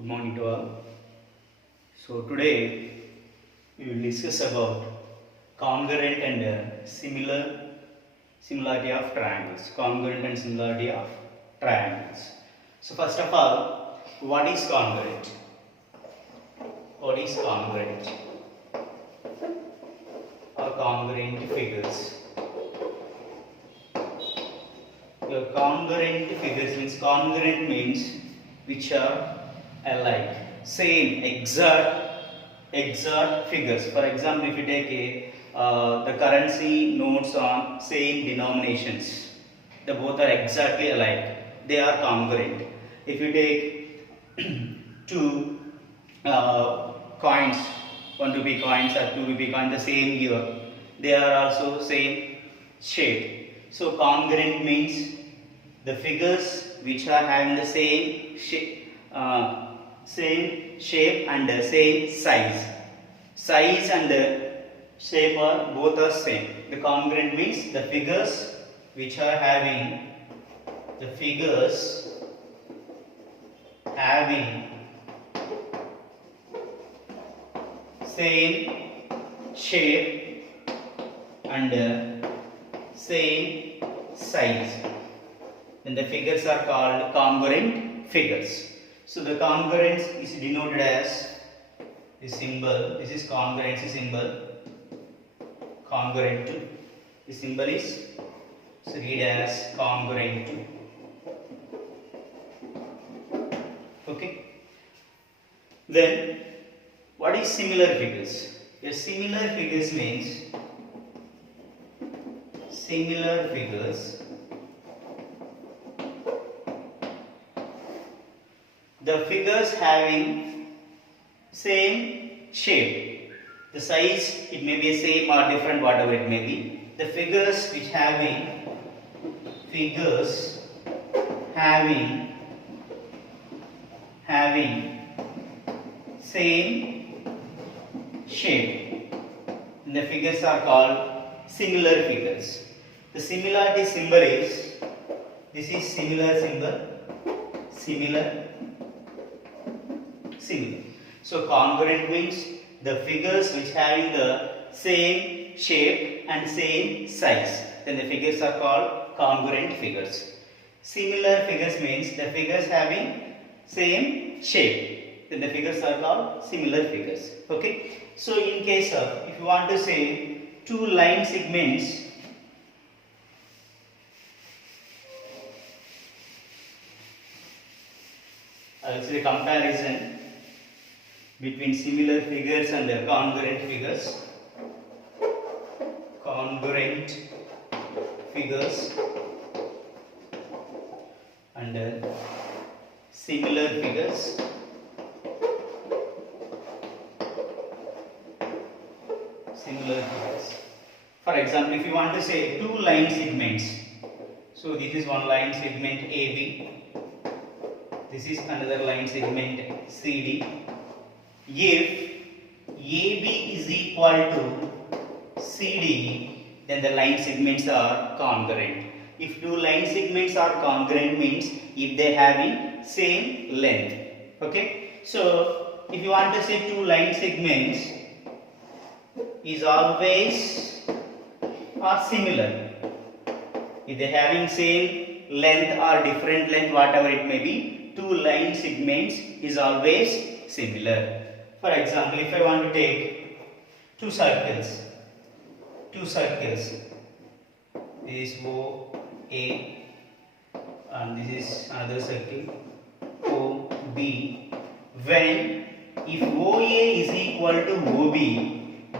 Good morning to all. So today we will discuss about congruent and similarity of triangles. Congruent and similarity of triangles. So first of all, what is congruent? What is congruent? Or congruent figures. Your congruent figures means which are alike, same, exact figures. For example, if you take the currency notes on same denominations, the both are exactly alike. They are congruent. If you take two coins, 1 rupee coins or 2 rupee coins, the same year, they are also same shape. So congruent means the figures which are having the same shape and the same size. Size and the shape are both are same. The congruent means the figures which are having same shape and same size. Then the figures are called congruent figures. So the congruence is denoted as this symbol. This is congruency symbol. Congruent to. The symbol is read as congruent to. Okay. Then what is similar figures? A similar figures means the figures having same shape. The size, it may be same or different, whatever it may be. The figures which having same shape, and the figures are called similar figures. The similarity symbol is, this is similar symbol, similar. So congruent means the figures which having the same shape and same size. Then the figures are called congruent figures. Similar figures means the figures having same shape. Then the figures are called similar figures. Okay. So in case of, if you want to say two line segments, I will say comparison between similar figures and congruent figures. Congruent figures and similar figures. For example, if you want to say two line segments, so this is one line segment AB. This is another line segment CD. If AB is equal to CD, then the line segments are congruent. If two line segments are congruent means if they having same length. Okay. So if you want to say two line segments is always are similar. If they having same length or different length, whatever it may be, two line segments is always similar. For example, if I want to take two circles, this is OA and this is another circle OB. When if OA is equal to OB,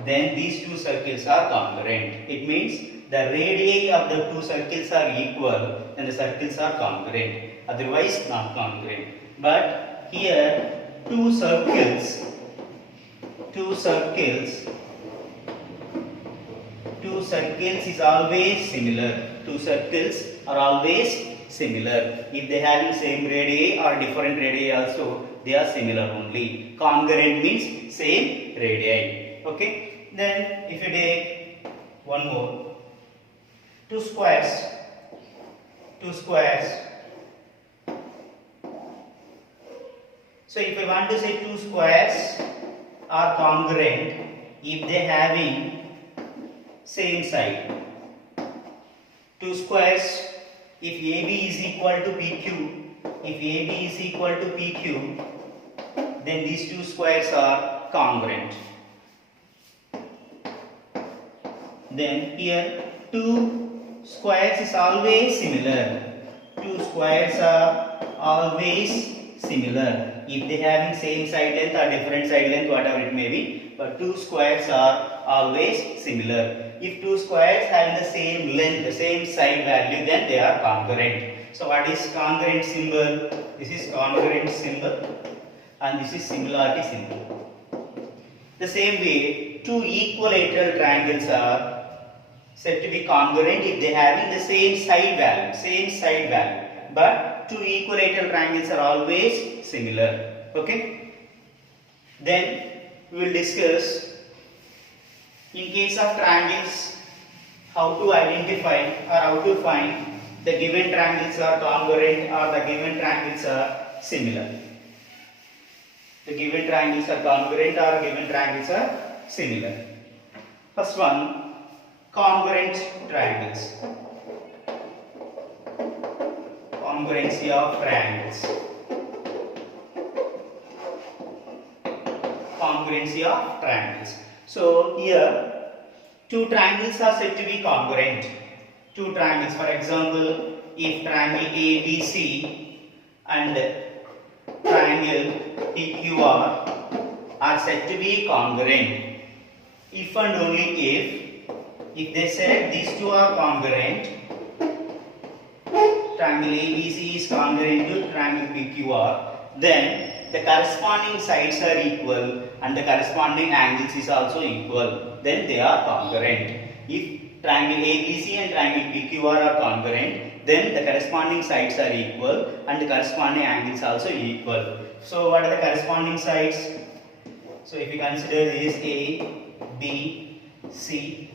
then these two circles are congruent. It means the radii of the two circles are equal and the circles are congruent. Otherwise not congruent. But here two circles is always similar. Two circles are always similar. If they having same radii or different radii also, they are similar only. Congruent means same radii. Okay. Then if you take one more, two squares So if I want to say two squares are congruent if they having same side. Two squares, if AB is equal to PQ, then these two squares are congruent. Then here two squares is always similar. Two squares are always similar if they having same side length or different side length, whatever it may be, but two squares are always similar. If two squares having the same length, the same side value, then they are congruent. So what is congruent symbol? This is congruent symbol and this is similarity symbol. The same way, two equilateral triangles are said to be congruent if they having the same side value, but two equilateral triangles are always similar. Okay? Then we will discuss in case of triangles how to identify or how to find the given triangles are congruent or the given triangles are similar. The given triangles are congruent or given triangles are similar. First one, congruent triangles. Congruency of triangles. Congruency of triangles. So here two triangles are said to be congruent. Two triangles, for example, if triangle ABC and triangle PQR are said to be congruent. If and only if they said these two are congruent, triangle ABC is congruent to triangle PQR, then the corresponding sides are equal and the corresponding angles is also equal, then they are congruent. If triangle ABC and triangle PQR are congruent, then the corresponding sides are equal and the corresponding angles also equal. So what are the corresponding sides? So if you consider this A, B, C,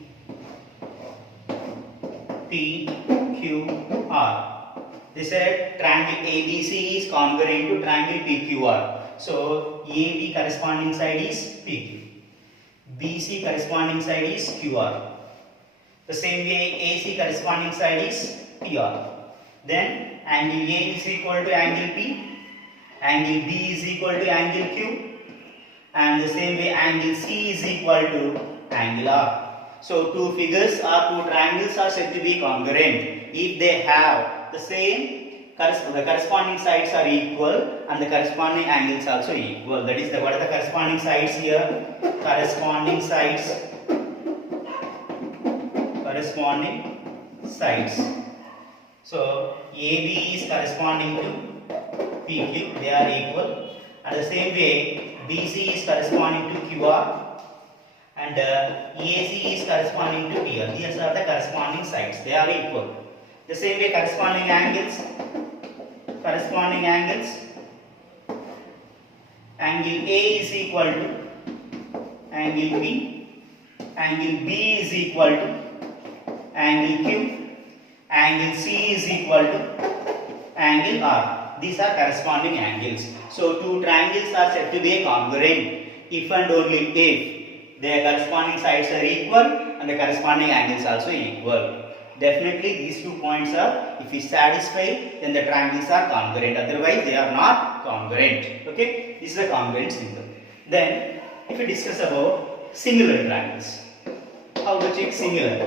P, Q, R. They said triangle ABC is congruent to triangle PQR. So AB corresponding side is PQ. BC corresponding side is QR. The same way AC corresponding side is PR. Then angle A is equal to angle P, angle B is equal to angle Q, and the same way angle C is equal to angle R. So two figures or two triangles are said to be congruent if they have the same, the corresponding sides are equal and the corresponding angles also equal. That is what are the corresponding sides here? Corresponding sides. So AB is corresponding to PQ, they are equal, and the same way BC is corresponding to QR and AC is corresponding to PR. These are the corresponding sides, they are equal. The same way corresponding angles, angle A is equal to angle P, angle B is equal to angle Q, angle C is equal to angle R. These are corresponding angles. So two triangles are said to be congruent if and only if their corresponding sides are equal and the corresponding angles also equal. Definitely these 2 points are, if we satisfy, then the triangles are congruent, otherwise they are not congruent. Okay, this is a congruent symbol. Then if we discuss about similar triangles, how to check similarity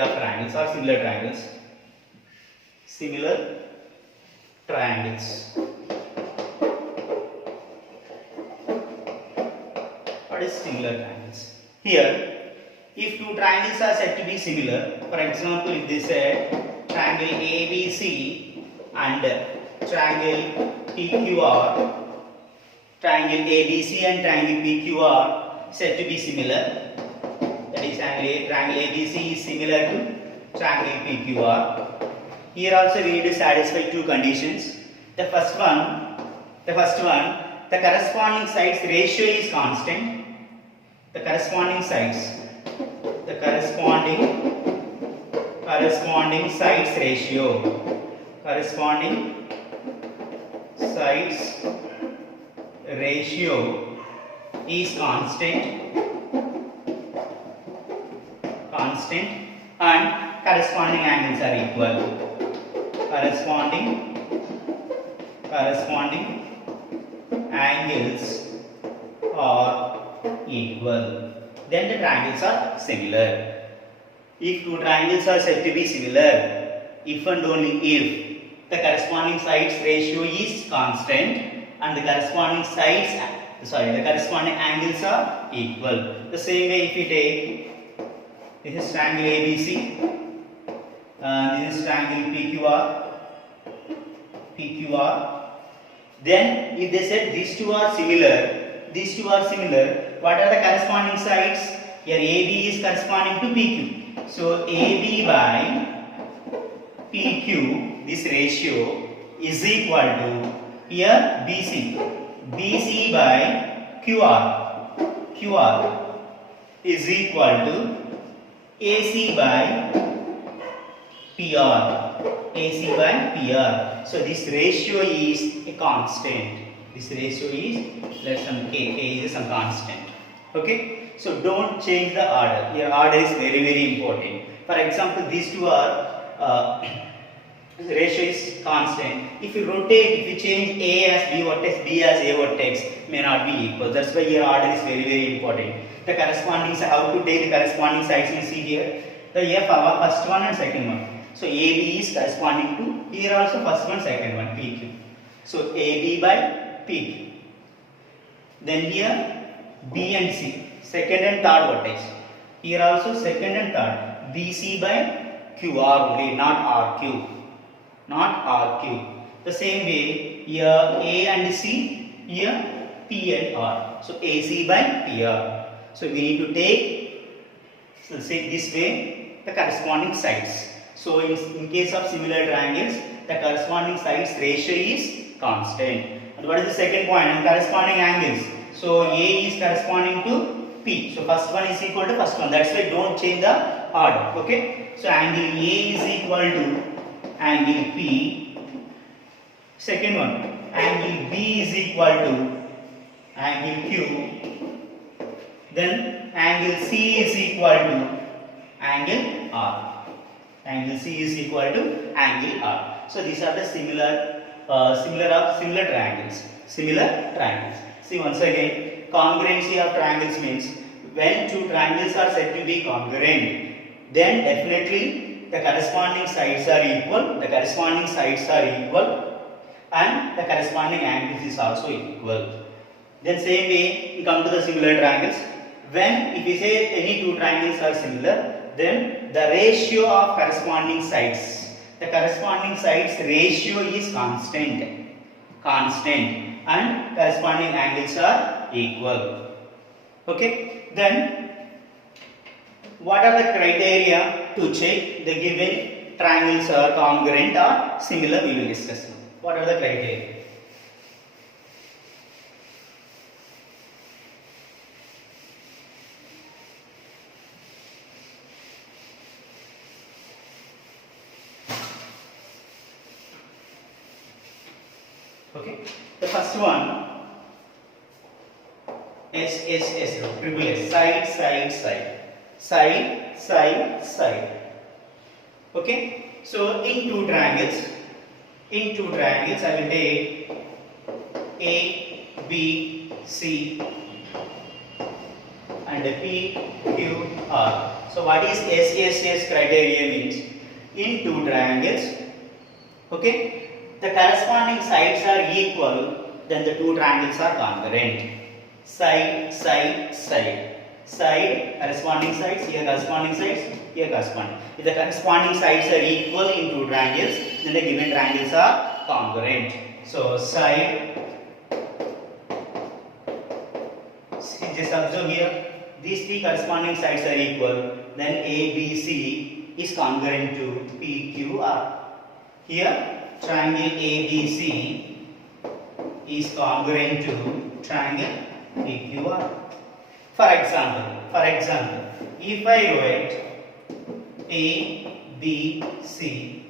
of triangles or similar triangles. Similar triangles. What is similar triangles? Here, if two triangles are said to be similar, for example, if they said triangle ABC and triangle PQR, triangle ABC and triangle PQR said to be similar, that is triangle ABC is similar to triangle PQR. Here also we need to satisfy two conditions. The first one, the corresponding sides ratio is constant. The corresponding sides ratio. Corresponding sides ratio is constant and corresponding angles are equal. Corresponding angles are equal. Then the triangles are similar. If two triangles are said to be similar, if and only if the corresponding sides ratio is constant and the corresponding angles are equal. The same way, if we take this is triangle ABC, this is triangle PQR. Then, if they said these two are similar, what are the corresponding sides? Here AB is corresponding to PQ. So AB by PQ, this ratio is equal to here BC by QR is equal to AC by PR. So this ratio is a constant. This ratio is some K is some constant. Okay. So don't change the order. Your order is very, very important. For example, these two are the ratio is constant. If you rotate, if you change A as B vertex, B as A vertex, may not be equal. That's why your order is very, very important. The corresponding, how to take the corresponding sides you see here. The first one and second one. So AB is corresponding to here also first one, second one, PQ. So AB by PQ. Then here B and C, second and third vertex. Here also second and third. BC by QR only, not RQ. The same way, here A and C, here P and R. So AC by PR. So we need to take, so say this way, the corresponding sides. So in case of similar triangles, the corresponding sides ratio is constant. And what is the second point? And corresponding angles. So A is corresponding to P. So first one is equal to first one. That's why don't change the order. Okay. So angle A is equal to angle P. Second one, angle B is equal to angle Q. Then angle C is equal to angle R. Angle C is equal to angle R. So these are the similar triangles. See once again, congruency of triangles means when two triangles are said to be congruent, then definitely the corresponding sides are equal. And the corresponding angles is also equal. Then same way we come to the similar triangles. When if we say any two triangles are similar, then the ratio of corresponding sides, ratio is constant and corresponding angles are equal. Okay. Then what are the criteria to check the given triangles are congruent or similar? We will discuss. What are the criteria? Okay. The first one, triple S, side. Okay. So in two triangles, I will take A, B, C and P, Q, R. So what is SSS criteria means? In two triangles, okay, the corresponding sides are equal, then the two triangles are congruent. Side, corresponding sides, here corresponding sides, here corresponding. If the corresponding sides are equal in two triangles, then the given triangles are congruent. So side, just observe here, these three corresponding sides are equal, then ABC is congruent to PQR. Here triangle ABC is congruent to triangle PQR. For example, if I write ABC,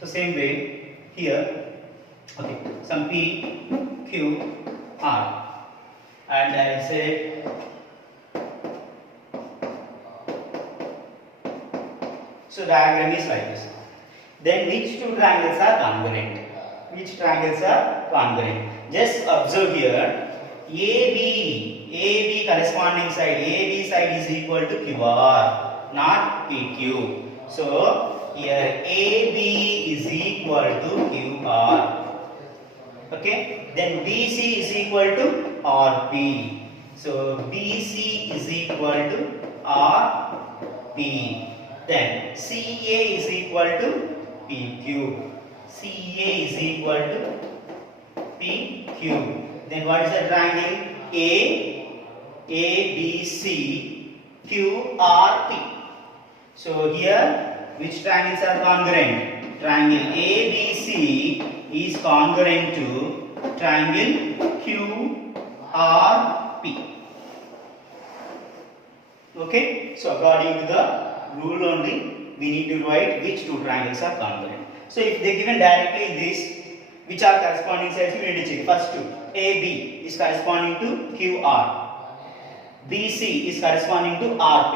So same way here, okay, some P, Q, R, and I say so diagram is like this. Then which two triangles are congruent? Which triangles are congruent? Just observe here. AB corresponding side, AB side is equal to QR, not PQ. So here AB is equal to QR. Okay. Then BC is equal to RP. So BC is equal to RP. Then CA is equal to PQ. CA is equal to PQ. Then what is the triangle? ABC, QRP. So here, which triangles are congruent? Triangle ABC is congruent to triangle QRP. Okay. So according to the rule only, we need to write which two triangles are congruent. So if they given directly this, which are corresponding sides, we need to check. First two, AB is corresponding to QR, BC is corresponding to RP,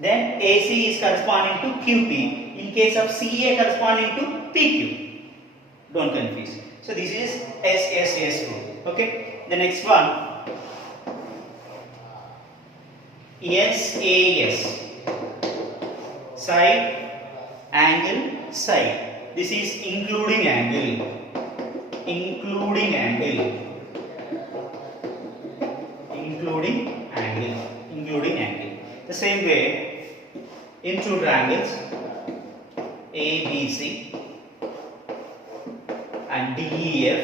then AC is corresponding to QP. In case of CA corresponding to PQ. Don't confuse. So this is SSS rule. Okay. The next one, SAS, side, angle, side. This is including angle. Including angle. Including angle. Including angle. The same way, in two triangles, ABC and DEF.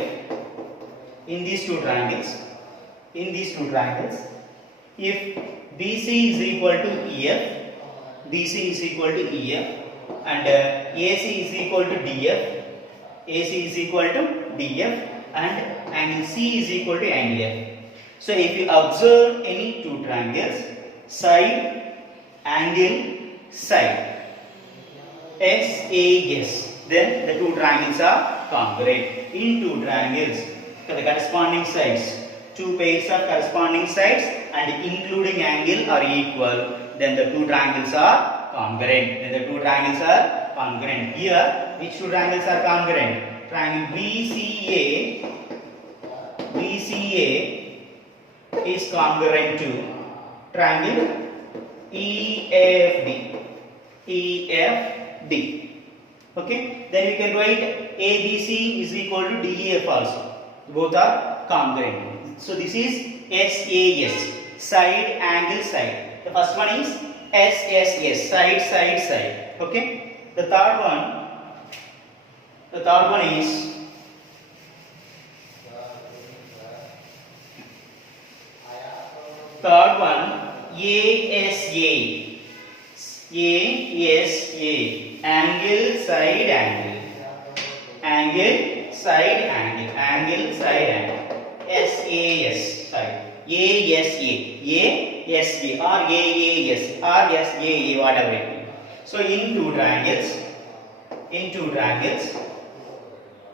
In these two triangles, if BC is equal to EF, BC is equal to EF, and AC is equal to DF, AC is equal to DF, and angle C is equal to angle F. So if you observe any two triangles, side, angle, side, SAS, then the two triangles are congruent. In two triangles, for the corresponding sides, two pairs of corresponding sides and including angle are equal, then the two triangles are congruent. Here, which two triangles are congruent? Triangle BCA is congruent to triangle EFD. Okay, then you can write ABC is equal to DEF also. Both are congruent. So this is SAS, side, angle, side. The first one is SSS, side. Okay. The third one is ASA, angle, side, angle. Angle, side, angle. Angle, side, angle. SAS, side. ASA, or AAS, or SAA, whatever it is. So in two triangles,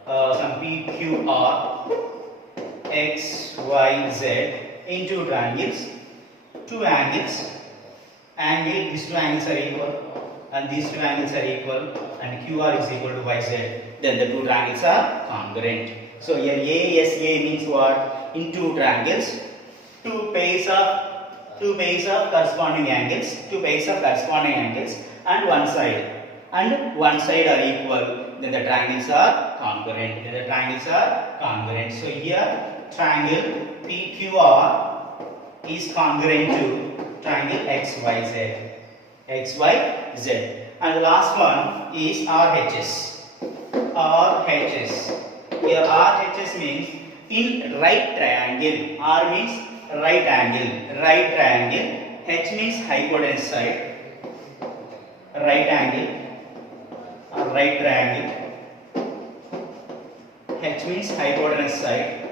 some PQR, XYZ, in two triangles, two angles, these two angles are equal, and these two angles are equal, and QR is equal to YZ, then the two triangles are congruent. So here ASA means what? In two triangles, two pairs of corresponding angles, and one side are equal, then the triangles are congruent. So here triangle PQR is congruent to triangle XYZ. And the last one is RHS. Here RHS means in right triangle. R means right angle. H means hypotenuse side. Right angle or right triangle. H means hypotenuse side.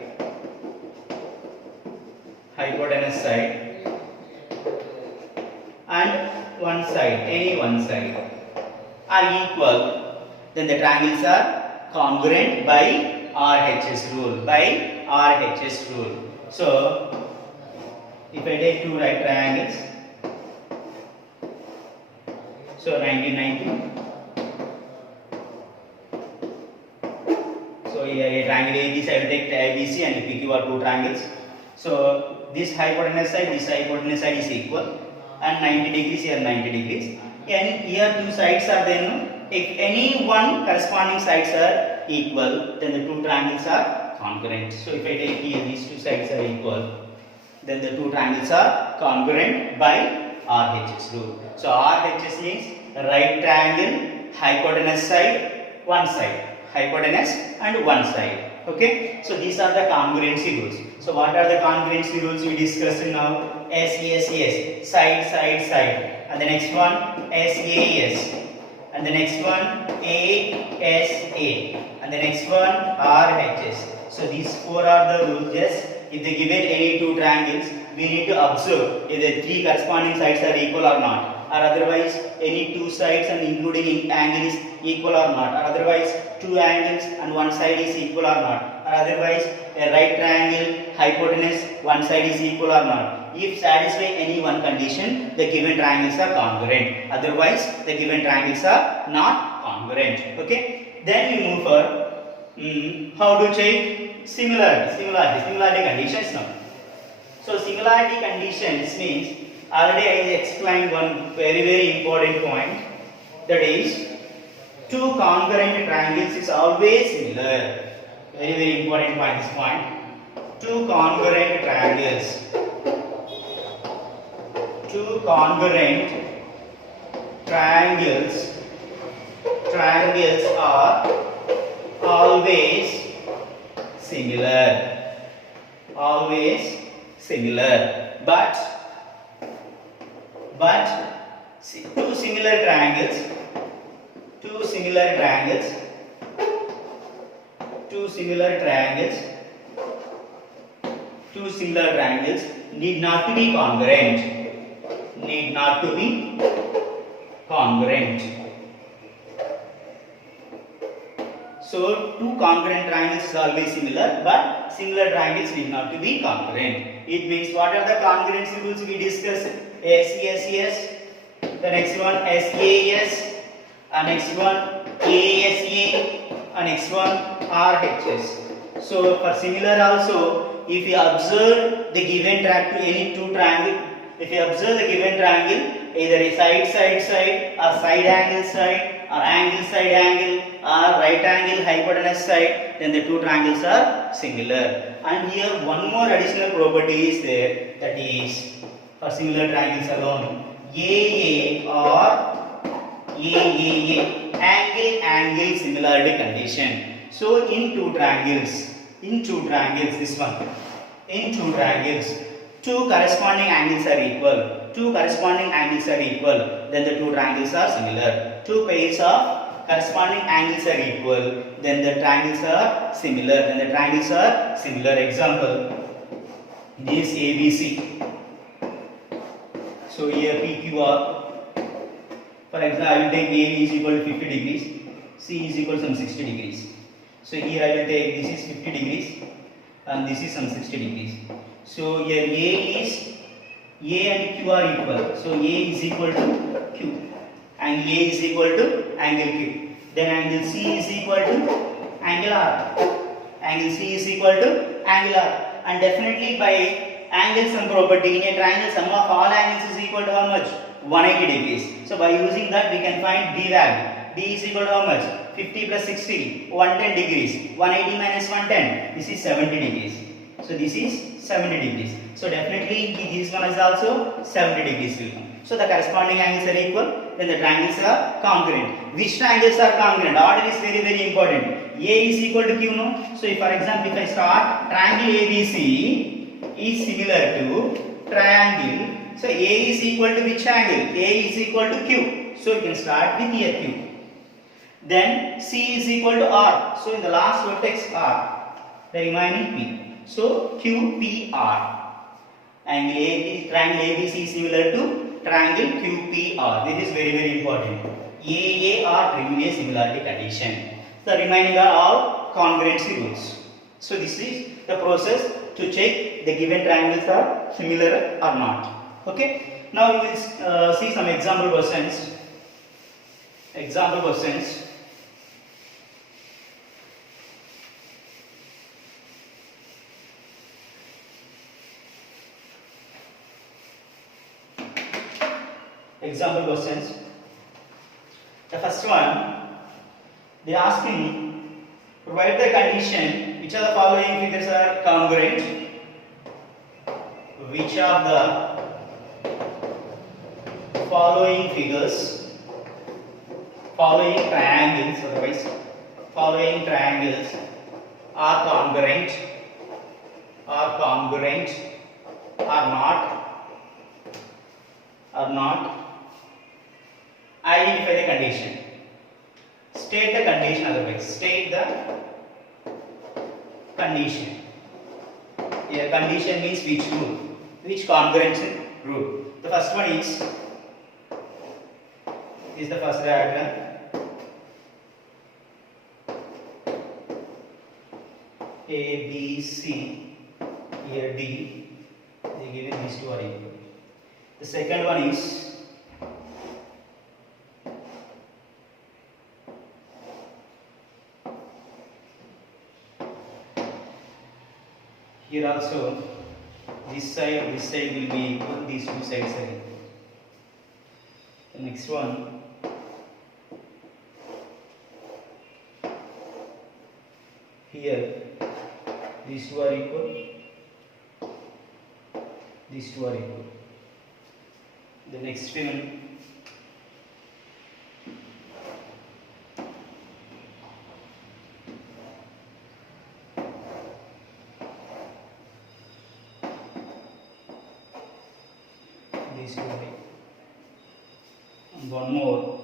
And one side, any one side are equal. then the triangles are congruent by RHS rule. By RHS rule. So, if I take two right triangles, so 1990. So here a triangle ABC, I will take ABC and PQ are two triangles. So this hypotenuse side is equal, and 90 degrees here 90 degrees. And here two sides are then. If any one corresponding sides are equal, then the two triangles are congruent. So if I take here these two sides are equal, then the two triangles are congruent by RHS rule. So RHS means right triangle, hypotenuse side, one side, hypotenuse and one side. Okay, so these are the congruency rules. So what are the congruency rules we discussed now? S, side, side, side, and the next one SAS, and the next one ASA, and the next one RHS. So these four are the rules. Yes, if they given any two triangles, we need to observe if the three corresponding sides are equal or not, or otherwise any two sides and including angle is equal or not, or otherwise two angles and one side is equal or not, or otherwise a right triangle hypotenuse one side is equal or not. If satisfy any one condition, the given triangles are congruent. Otherwise, the given triangles are not congruent. Okay. Then we move for how to check similarity conditions now. So similarity conditions means already I explained one very important point, that is two congruent triangles is always similar. Very important point this point. Two congruent triangles. Two congruent triangles are always similar. Always similar. But two similar triangles need not to be congruent. So two congruent triangles is always similar, but similar triangles need not to be congruent. It means what are the congruency rules we discussed? SAS, the next one SAS, and next one ASA, and next one RHS. So for similar also, if you observe the given to any two triangle, if you observe the given triangle, either a side, or side angle side, or angle side angle, or right angle hypotenuse side, then the two triangles are similar. And here one more additional property is there, that is for similar triangles alone, AA or AAA, angle similarity condition. So in two triangles, this one, in two triangles, two corresponding angles are equal. Then the two triangles are similar. Two pairs of corresponding angles are equal. Then the triangles are similar. Example: this ABC. So here PQR. For example, I will take A is equal to 50 degrees. C is equal to some 60 degrees. So here I will take this is 50 degrees and this is some 60 degrees. So here A and Q are equal. So A is equal to Q. Angle A is equal to angle Q. Then angle C is equal to angle R. And definitely by angle sum property, in a triangle sum of all angles is equal to how much? 180 degrees. So by using that we can find B value. B is equal to how much? 50 plus 60, 110 degrees. 180 minus 110, this is 70 degrees. So this is 70 degrees. So definitely this one is also 70 degrees will come. So the corresponding angles are equal, then the triangles are congruent. Which triangles are congruent? Order is very important. A is equal to Q, no? So if for example if I start triangle ABC is similar to triangle, so A is equal to which angle? A is equal to Q. So you can start with here Q. Then C is equal to R. So in the last vertex R, the remaining P. So QPR. Angle AB, triangle ABC is similar to triangle QPR. This is very important. AA are trivial a similarity condition. The remaining are all congruency rules. So this is the process to check the given triangles are similar or not. Okay. Now we will see some example questions. Example questions. Example questions. The first one, they are asking, provide the condition which of the following figures are congruent, which of the following figures, following triangles, otherwise following triangles are congruent, are not. Identify the condition. State the condition, otherwise. State the condition. Here, condition means which rule? Which congruency rule? The first one is the first diagram. A, B, C, here D. They given these two are equal. The second one is here also this side will be equal, these two sides are equal. The next one, here these two are equal, these two are equal. The next one, these two are equal. And one more,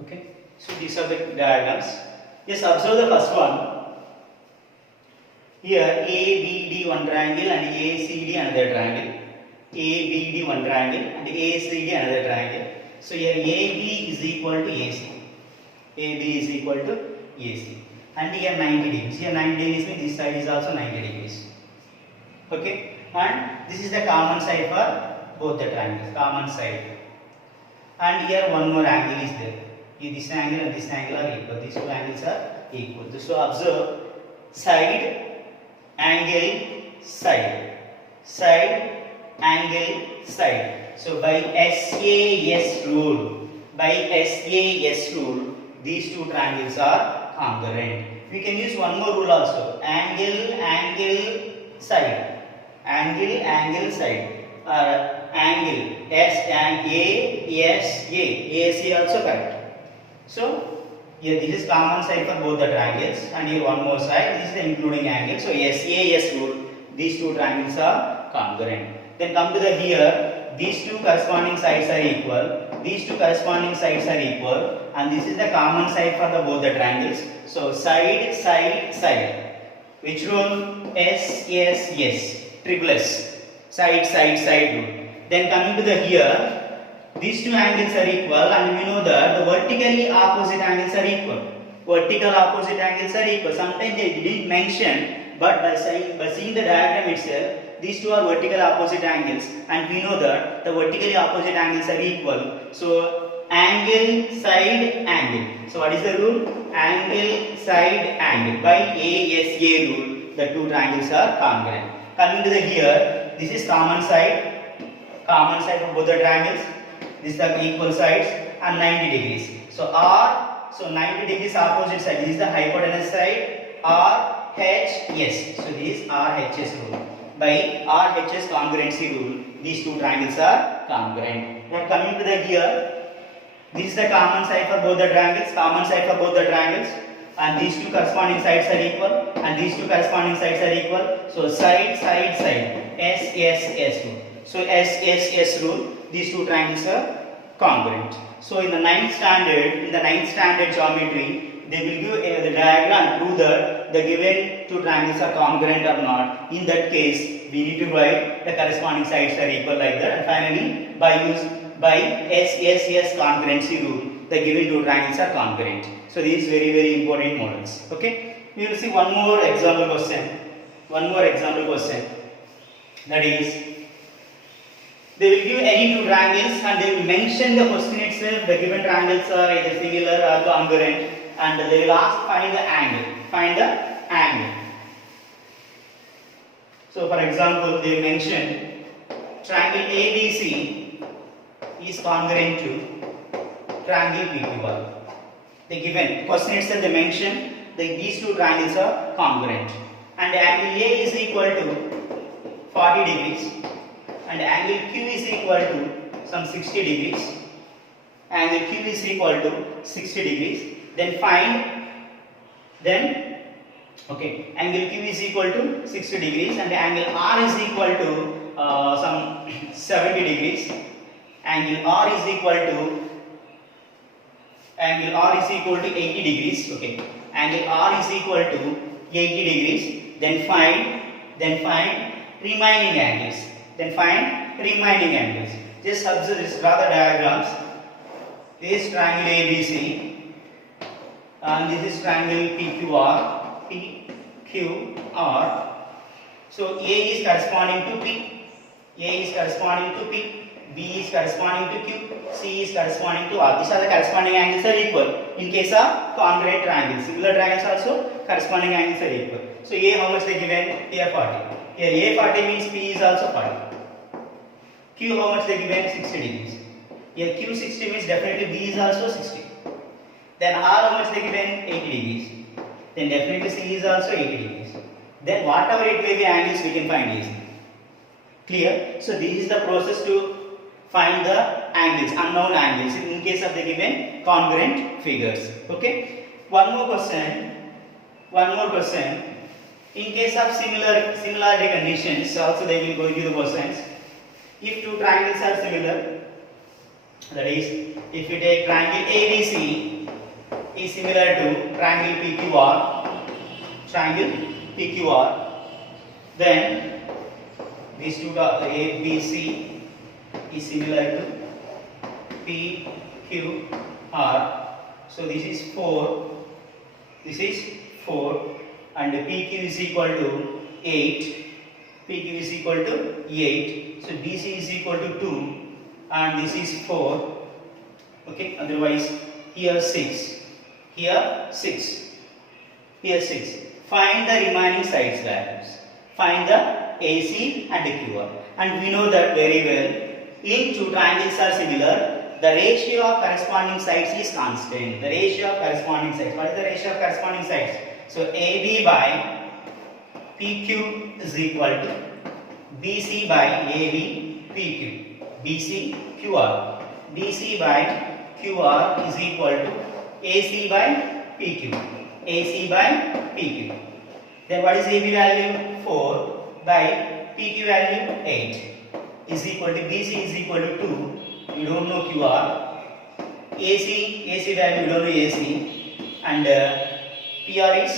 okay. So these are the diagrams. Just observe the first one. Here ABD one triangle and ACD another triangle. ABD one triangle and ACD another triangle. So here AB is equal to AC. AB is equal to AC. And here 90 degrees. Here 90 degrees means this side is also 90 degrees. Okay. And this is the common side for both the triangles. Common side. And here one more angle is there. This angle and this angle are equal. These two angles are equal. So observe side, angle, side, side, angle, side. So by SAS rule, these two triangles are congruent. We can use one more rule also. Angle, angle, side. Angle, angle, side. Angle S and A, S, A. AC also correct. So here this is common side for both the triangles, and here one more side. This is the including angle. So SAS rule, these two triangles are congruent. Then come to the here, these two corresponding sides are equal. These two corresponding sides are equal, and this is the common side for the both the triangles. So side, side, side. Which rule? S, triple S. Side, side, side rule. Then coming to the here. These two angles are equal, and we know that the vertically opposite angles are equal. Vertical opposite angles are equal. Sometimes they didn't mention, but by seeing the diagram itself, these two are vertical opposite angles, and we know that the vertically opposite angles are equal. So angle, side, angle. So what is the rule? Angle, side, angle. By ASA rule, the two triangles are congruent. Coming to the here, this is common side for both the triangles. This is the equal sides and 90 degrees. So R, so 90 degrees opposite side. This is the hypotenuse side. RHS. So this is RHS rule. By RHS congruency rule, these two triangles are congruent. Now coming to the here, this is the common side for both the triangles. Common side for both the triangles. And these two corresponding sides are equal. And these two corresponding sides are equal. So side, side, side. SSS rule. So SSS rule, these two triangles are congruent. So in the ninth standard geometry, they will give the diagram and prove that the given two triangles are congruent or not. In that case, we need to write the corresponding sides are equal like that, and finally by SSS congruency rule, the given two triangles are congruent. So these very important models. Okay, we will see one more example question. That is, they will give any two triangles and they will mention the question itself. The given triangles are either similar or congruent, and they will ask find the angle. So for example, they mention triangle ABC is congruent to triangle PQR. The given question itself, they mention that these two triangles are congruent, and angle A is equal to 40 degrees and angle Q is equal to some 60 degrees. Angle Q is equal to 60 degrees. Angle Q is equal to 60 degrees and angle R is equal to some 70 degrees. Angle R is equal to 80 degrees. Okay, angle R is equal to 80 degrees. Then find remaining angles. Just observe this. Draw the diagrams. This is triangle ABC and this is triangle PQR. So A is corresponding to P, B is corresponding to Q, C is corresponding to R. These are the corresponding angles are equal. In case of congruent triangles, similar triangles also corresponding angles are equal. So A, how much they given? Here 40. Here A 40 means P is also 40. Q, how much they given? 60 degrees. Here Q 60 means definitely B is also 60. Then R, how much they given? 80 degrees. Then definitely C is also 80 degrees. Then whatever it may be angles we can find easily. Clear? So this is the process to find the angles, unknown angles in case of the given congruent figures. Okay. One more question. In case of similarity conditions, also they will go give the questions. If two triangles are similar, that is, if you take triangle ABC is similar to triangle PQR, then these two ABC is similar to PQR. So this is 4, and PQ is equal to 8. So BC is equal to 2 and this is 4. Okay, otherwise here 6. Find the remaining sides values. Find the AC and the QR. And we know that very well. If two triangles are similar, the ratio of corresponding sides is constant. What is the ratio of corresponding sides? So AB by PQ is equal to BC by AB PQ. BC QR. BC by QR is equal to AC by PQ. Then what is AB value? 4 by PQ value 8 is equal to BC is equal to 2. You don't know QR. AC value you don't know AC, and PR is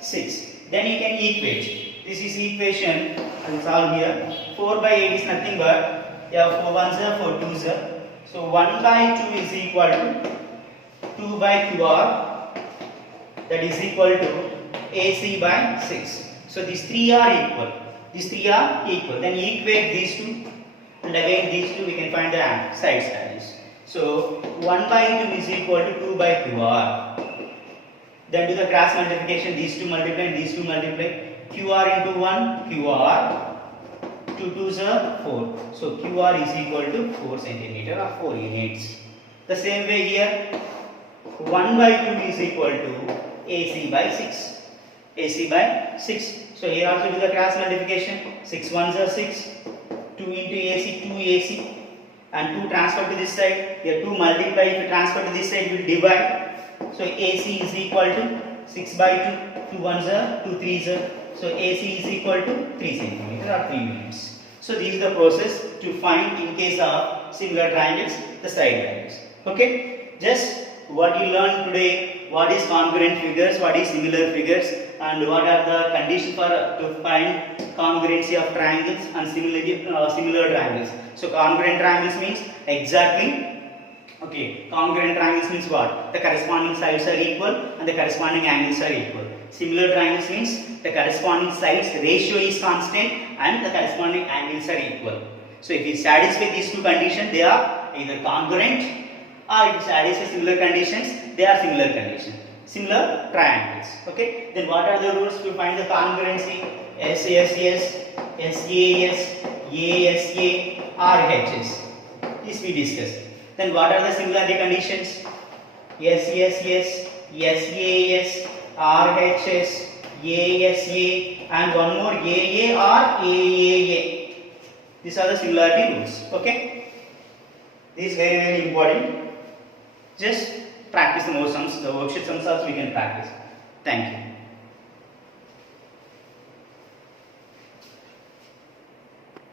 6. Then you can equate. This is equation. I will solve here. 4 by 8 is nothing but 4 ones are 4 twos are. So 1 by 2 is equal to 2 by QR, that is equal to AC by 6. So these three are equal. Then equate these two, and again these two we can find the sides values. So 1 by 2 is equal to 2 by QR. Then do the cross multiplication. These two multiply and these two multiply. QR into 1 QR. 2 2s are 4. So QR is equal to 4 centimeter or 4 units. The same way here, 1 by 2 is equal to AC by 6. So here also do the cross multiplication. 6 ones are 6. 2 into AC, 2 AC. And 2 transfer to this side. Here 2 multiply. If you transfer to this side, you will divide. So AC is equal to 6 by 2. 2 ones are 2 threes are. So AC is equal to 3 centimeter or 3 units. So this is the process to find, in case of similar triangles, the side values. Okay, just what you learned today, what is congruent figures, what is similar figures, and what are the conditions for to find congruency of triangles and similar triangles. So congruent triangles means exactly. Okay, congruent triangles means what? The corresponding sides are equal and the corresponding angles are equal. Similar triangles means the corresponding sides ratio is constant and the corresponding angles are equal. So if you satisfy these two conditions, they are either congruent, or if you satisfy similar conditions, they are similar conditions. Similar triangles. Okay. Then what are the rules to find the congruency? SSS, SAS, ASA, RHS. This we discussed. Then what are the similarity conditions? SSS, SAS, RHS, ASA, and one more AA or AAA. These are the similarity rules. Okay. This is very, very important. Just practice the more sums. The worksheet sums also we can practice. Thank you.